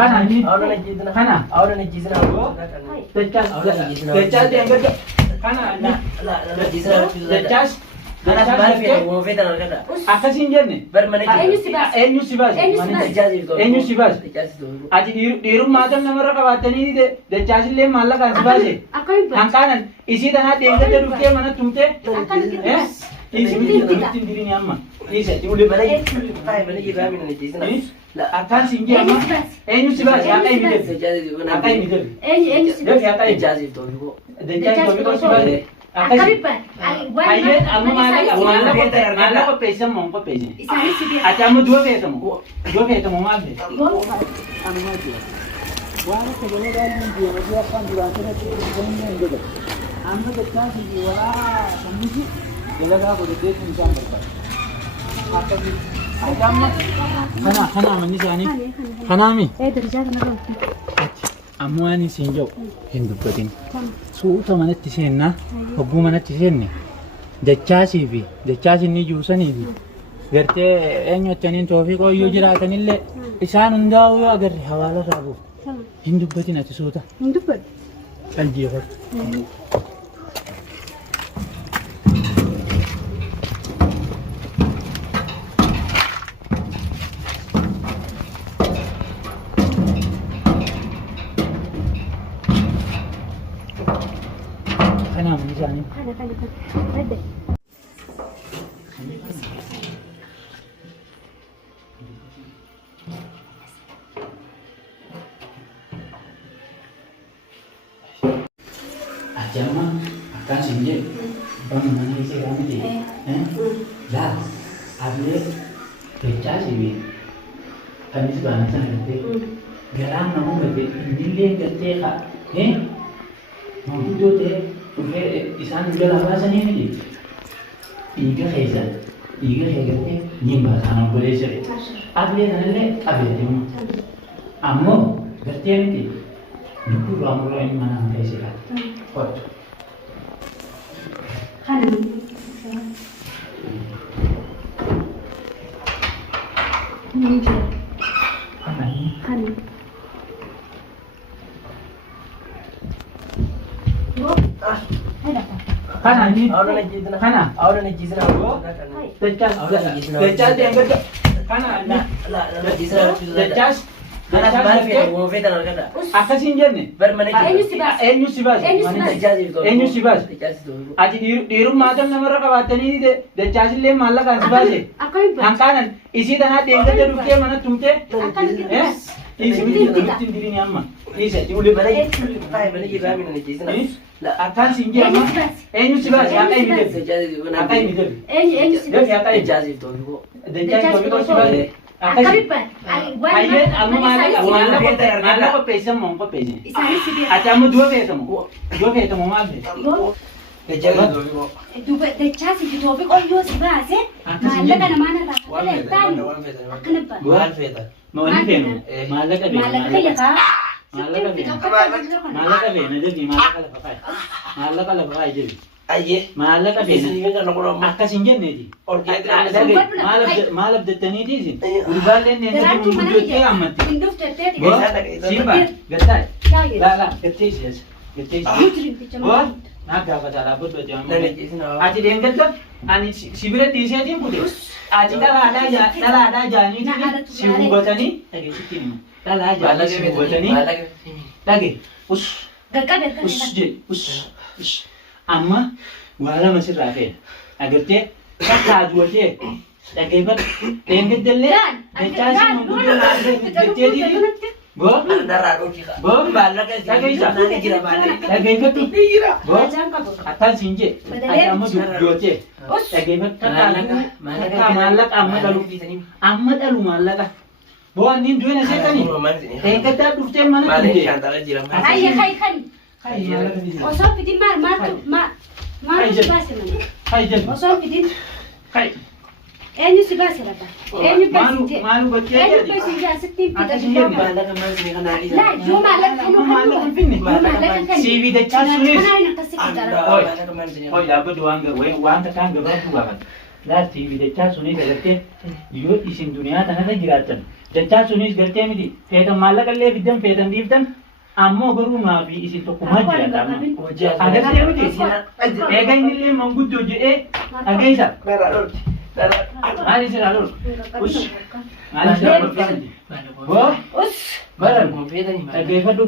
Kana ni. Ahora le jizna. Kana. Ahora le jizna. Dachas. Dachas yang kerja. Kana ni. La jizna. Dachas. Kana baal fe wo fe tan argata. Akkasin jenne. Bar mana eenyu si baase? Eenyu si baase? Ati dhiirummaatan namarra qabaatanii dachaasillee maallaqaan si baase. Hanqaanan isii tanaa deengada dhuftee mana tumtee. Isi walitti dirini amma. Isa ulee mana mana jira mina jizna. Akkaan siin jee amma eenyu si baase? Akka hin midhalle. Akka hin midhalle. Eenyu si baase? Akka hin jaazif toofiqoo. Dachaasillee si baase. Akabibban. Ayyee amma maalla qopheessan moo hin qopheessine? Ati amma du'a feetamu? Du'a feetamu maal ta'e? Waan akka galee baay'een deematee akkam duraan sanatti dhufanii hin godhan. Amma dachaa fi walaa sammisi dalagaa godhatee kun isaan barbaada. Ati amma kana amanni isaanii kanaami? Darajaa kanarra. Amma waan isin jedhu hin dubbatin. Suuta manatti seennaa hogguu manatti seenne dachaasii fi dachaasiin ni juusanii fi gartee eenyuttaniin toofiqoo iyyuu jiraatanillee isaan hundaa'uu yoo agarre hawaala irraa bu'u. Hin dubbatin ati suuta. Hin dubbatu. Qalbii hor. Kana amanni isaanii. Kana. Ajama akan sinje bang mana isi kami di dah abis kerja sih kami sebanyak nanti garam namu nanti nilai kerja kak mau tu deh udah isan udah lama sini ni iga heza kerja nimba sana boleh sih abis nanti abis itu ammo kerja ni Nuku ramai orang mana ada sih kan? Kot. Kan. Ninja. Apa ini? Kan. Ada apa? Kana ni. Ahora le jizna. Kana. Ahora le jizna. Dachas. Dachas yang kerja. Kana ni. La jizna. Dachas. Kana baal fe wo fe tan argata. Akkasin jenne. Bar mana Eenyu si baase? Eenyu si baase? jaazif toofiqoo. Eenyu si baase? Jaazif toofiqoo. Ati dhiirummaatan namarra qabaatanii dachaasillee maallaqaan si baase. Akabibban. Hanqaanan isii tanaa deengada dhuftee mana tumtee. Isi walitti dirini amma. Isa ulee Mana jira mina jizna. akkaan siin jee amma eenyu si baase? Akka hin midhalle. Akka hin midhalle. Eenyu si baase? Akka hin jaazif toofiqoo. dachaasillee toofiqoo si baase. Akabibban. Ayyee amma maalla qopheessan moo hin qopheessine? Isaanis si beeku. Ati amma du'a feetamu? Du'a feetamu maal ta'e? Jaazif toofiqoo. Dachaasi fi toofiqoo yoo si baase maallaqa namaa narraa kaffalee taa'anii akkana ba'a. Maal feetan? Ma wanni feenu? Maallaqa feenu. Maallaqa kayyataa. Maallaqa feenu. Maallaqa feena jedhi maallaqa lafa kaa'i. Maallaqa lafa kaa'i jedhi. Ayyee. Maallaqa feena. Isin kan noqon amma. Akkas hin jenneeti. Ol keetti. Maal abdattaniiti isin? Gurbaalleen Garaantuu mana guddottee hammatti. hin dhufteetteeti. Simba gattaa'e. Laa gattee ishee gattee ishee. Boon naa gaafataa dhaabbatu ati deengata ani si bira dhiiseetiin bute ati dhalaadhaa jaaniitiin si hubatanii dhageessitti hima dhalaa jaanii si hubatanii dhage us us amma waa lama sirraa feena agartee takka aduwatee dhageeffadhu deengadallee dachaasii hundumaa naannoo jetteetiin Bob, darah doki kak. Bob, Balak kan Lagi sih. Nanti kira balik. lagi ikut tuh. Bob, Jangan kabur. atas sinje, ada amma dua je. Lagi ikut kakak malak amma dalu malak ah. Bob, nin dua nasi tani. Kata tuh cem mana Balik tuh? antara jiran. Ayah kai kan. Hai malak ni. Osok pidin mar tu bahasa mana? Hai jen. Osok pidin. Hai. Eenyu si baase lafa. Eenyu baasite. Malu baca Eenyu jadi. baasite asittiin Akka fida si bidoo jenni. qaba. Balak kan sini kan hari. Laa yoo maallaqa kan Maallaqa kan finne. Maallaqa kan. CV dachaa sunis. Kanaan akkasi fidara. Oi, oi, dapat dua angga, wang tekan gak berapa kan? laastii fi dachaa sunis agartee yoo isin duniyaa kanarra jiraattan dachaa sunis gartee miti feetan maallaqa illee fiddan feetan dhiiftan ammoo garuu maa fi isin tokkummaa jiraata agartee miti eega inni illee manguddoo jedhee dhageessa maali sirraa lolu maali sirraa lolu baran dhaggeeffadhu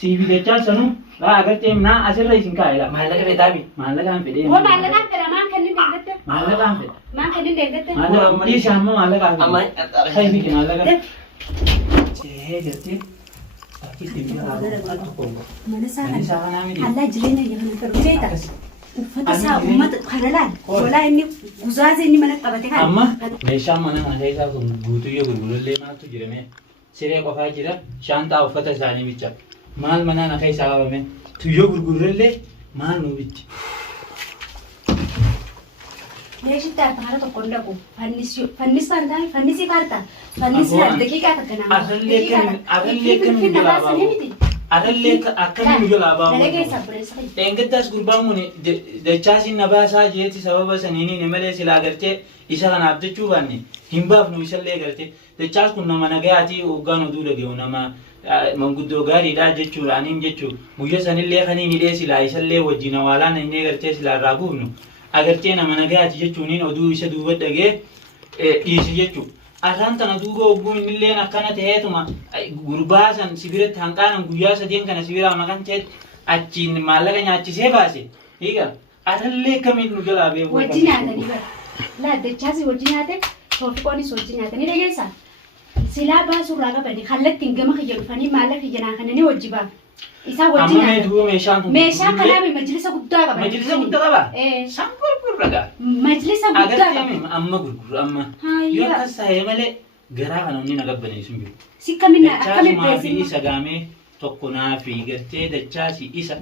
siifi dachaa sanuu agartee naa asirra isin kaa'edha maallaqa feetaami maallaqaan fedhee Maallaqaan fedha maan kennin deeggatte? maallaqaan fedha Maan kennin deeggatte? maallaqaan dhiisa ammoo maallaqaan fedha amma Sahibi maallaqaan gartee akkitti biyya Mana isaa Mana isaa kanaa miti. Allaa jireenya yeroo kana beekta. Uffata isaa uummata kana laal. Walaa inni guzaaza inni mana qabate kana. amma meeshaan mana kana keessaa kun guutuyyoo gurgurullee maaltu jirame siree qofaa jira shaantaa uffata isaanii bicha maal mana kana keessaa qabame tuyyoo gurgurullee maal nu bitti Meeshitti harka tokko hin dhaqu. Fannisaan taa'e fannisii kaartaa. Fannisii daqiiqaa takka nama. arallee akkamiin jalaabaa arallee akkamiin jalaabaa Engadas gurbaan kun dachaasiin na baasaa jeeti sababa saniiniin malee silaa gartee isa kanaaf jechuu baanne hin baafnu isallee gartee dachaas kun nama nagayaatii hoggaan oduu dhaga'u nama manguddoo gaariidhaa jechuudhaaniin jechuu guyya sanillee kaniin hidhee silaa isallee wajjin hawaalaan innee gartee silaa irraa guufnu agartee nama nagayaati jechuuniin oduu isa duuba dhagee dhiisi jechuu Araan tana duuba ogguu innilleen akkana ta'eetuma gurbaa san sibiratti hanqaanan guyyaa sadeen kana sibiraa maqan ta'etti achiin maallaqa nyaachisee baase hiika arallee akkamiin nu jalaa beeku wajji nyaatanii bara laaddachaasi wajji nyaate toofiqoonis wajji nyaatanii dhageessaa silaa baasurraa qabani kallattiin gama kiyya dhufanii maallaqa kiyya naa kananii wajji baaf isaa wajji amma mee duuba meeshaan kun meeshaa kanaaf majlisa guddaa qaba majlisa guddaa qaba san gurgurraga majlisa guddaa qaba agartee amma gurgurra amma yoo akkas ta'e malee garaa kana humni na gabbane sun jiru si kamina akkamiin beesin isa gaamee tokko naa fi gartee dachaasi isa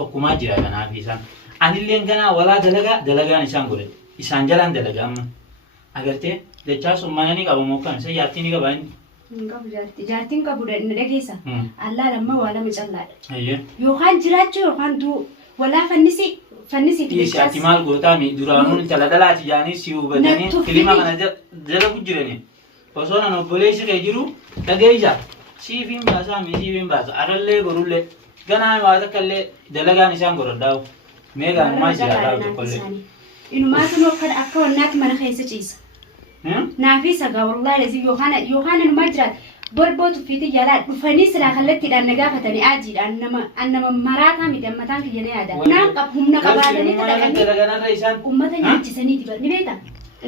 tokkumaa jira kanaa fi isaan anilleen ganaa walaa dalagaan isaan godhe isaan jalaan dalaga amma agartee dachaas ummana ni qaba mokan isa yaatti ni qaba inni jaartiin qabu dhageessa allaa lamma waa lama callaadha ayye yookaan jiraachuu yookaan duu walaa fannisi Isi ati maal gootaa mi duraanuu intala dhalaati jaanii si hubatanii filima kana jala gujjiranii osoo nan obboleessi kee jiru dhageeysa siifiin baasaa mi siifiin baasa arallee gorullee ganaa waa takkallee dalagaan isaan gorodhaa'u meegaan maa jira dhaa'u tokkollee inumaatu akka wannaatti mana keessa ciisa naafi sagaa wallahi lazi yookaan inumaa jiraat borbootu fiiti jalaa dhufanii silaa kallattiidhaan na gaafatanii aajiidhaan nama maraataa miti ammataan kiyya na yaada naan qab humna qabaatanii dhaqanii ummata nyaachisaniiti bar ni beekta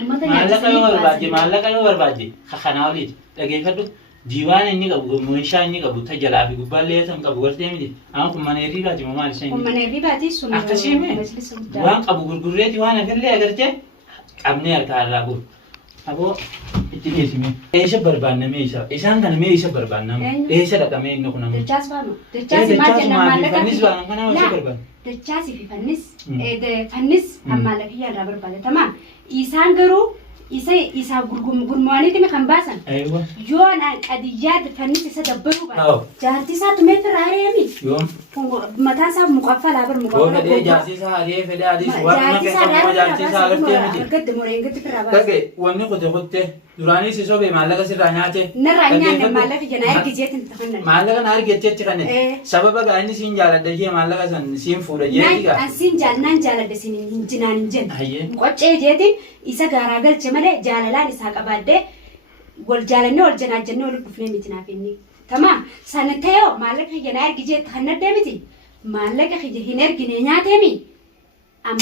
ummata nyaachisanii maallaqa yoo barbaadde kanaa oliiti dhageeffadhu diiwaan inni qabu meeshaa inni qabu tajalaa fi gubbaallee san qabu gartee miti amma kun mana hirriibaati moo maal isa inni kun mana hirriibaati sun akkasiime waan qabu gurgurreeti waan agarlee agartee qabnee harkaa irraa guur Abo itti geessime. Eessa barbaanname isa? Isaan kana mee isa barbaanname? Eessa dhaqamee inni kun amma? Dachaas faama. Dachaasi maal jenna maallaqa fannis baana kana wajji barbaanne. Dachaasi fi fannis maallaqa kiyyaa irraa barbaada tamaa. Isaan garuu isa gurmaaniiti kan baasan. Yoo qadiyyaa fannis isa dabbaluu baate. Jaartii isaa tumee firraa reemi. Yoom? Mataa isaa muqaffalaa bar muqaffalaa. Fedhee jaartii isaa adee fedhee adii waan nama jaartii isaa agartee miti. Gadda moreen gatti firraa baasa. Dhaqee wanni qote duraanis si sobee maallaqa sirraa nyaate. Narraa nyaanne maallaqa jana ergijeetiin tafanna. Maallaqa na argetteetti kanne. Sababa gaa'inni siin jaaladha jee maallaqa san siin fuudha jee dhiiga. Naan jaaladha siin jinaan hin jenna. Qoccee jeetiin isa gaaraa galche malee jaalalaan isaa qabaadde wal jaalannee wal janaajjannee walitti dhufnee miti naaf inni. Tamaa sana ta'ee maallaqa kiyya na ergijeetti kan naddee miti. Maallaqa kiyya hin ergine nyaateemi.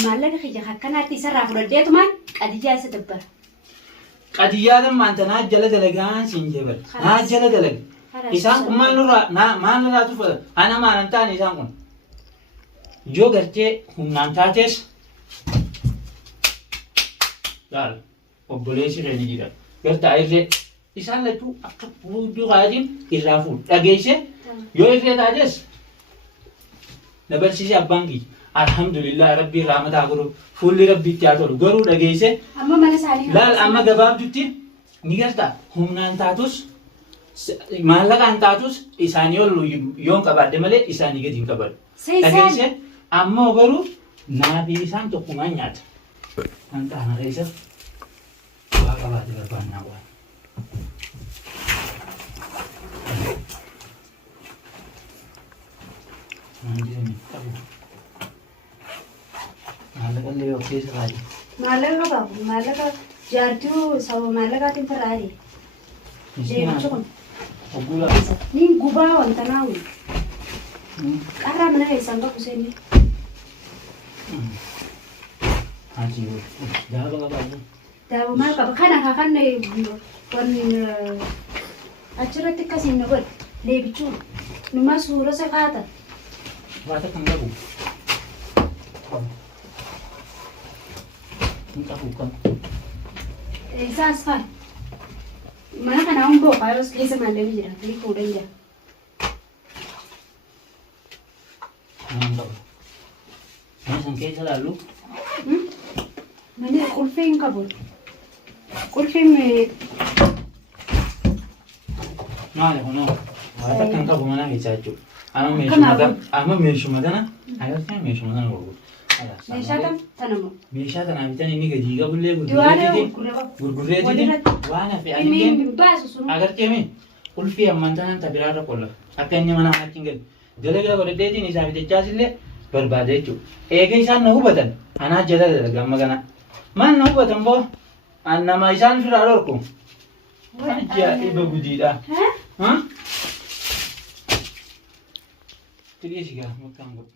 Maallaqa kiyya akkanaatti isarraa fudhadheetumaan qadiyyaa isa dabbara. Qadiyyaa lammaan tanaa jala dalagaan siin jebal. Naa jala dalaga. Isaan kun maal nurraa tufata? Ana maalan taane isaan kun. Yoo gartee humnaan taates Dal, obboleessi kee ni jira. Gartaa irree isaan lachuu akka fuulduu kaatiin irraa fuudhu. Dhageesse yoo irree taates dabarsisee abbaan kiyya. Alhamdulillah rabbii rahmataa godhu fuulli rabbiitti haa tolu. Garuu dhageesse amma mana isaanii laal amma gabaabdutti ni gartaa humnaan taatus maallaqaan taatus isaanii ol yoon qabaadde malee isaanii gadi hin qabadhu. Dhageesse ammoo garuu naafi isaan tokkumaan nyaata. Kan taana keessa qabaate barbaannaa waan. Maallaqa illee of keessa baay'ee. Maallaqa qabu maallaqa jaartuu saba maallaqaatiin faraare. Deemchu kun. Oggulaa. Ni gubaa wanta naawu. Qarraa mana keessaan qabu seenni. Haji daaba qabaatu. Daaba maal qaba kana kan achirratti akkasiin na godhe deebichuu numa suura saqaata. Baata kan qabu. Hin qabu kan. Isaas fa'i. Mana kana hundoo faayos keessa maallee jira ni fuudhan jira. Hin qabu. Mana san keessa laallu. Mana qulfii hin qabu. Qulfiin maali kunoo baata kan qabu mana keessa jechuudha. Amma meeshuma kana agarsiisa meeshuma kana gurguru. meeshaa kam tanamu. Meeshaa kana bitan inni gadi qabullee Du'aadhaan gurgurreetiin waan hafe anikeen baasu sun. agarteemi qulfii amman tanan tabiraarra qolla akka inni mana kanatti hin galu dalagaa godhadheetiin isaa bitachaas illee barbaada jechuudha. Eega isaan na hubatan anaa jala dalaga amma kana maal na hubatan boo nama isaan firaa dhorku ajaa'iba gudiidha. Tidhii sigaa muktaan godhu.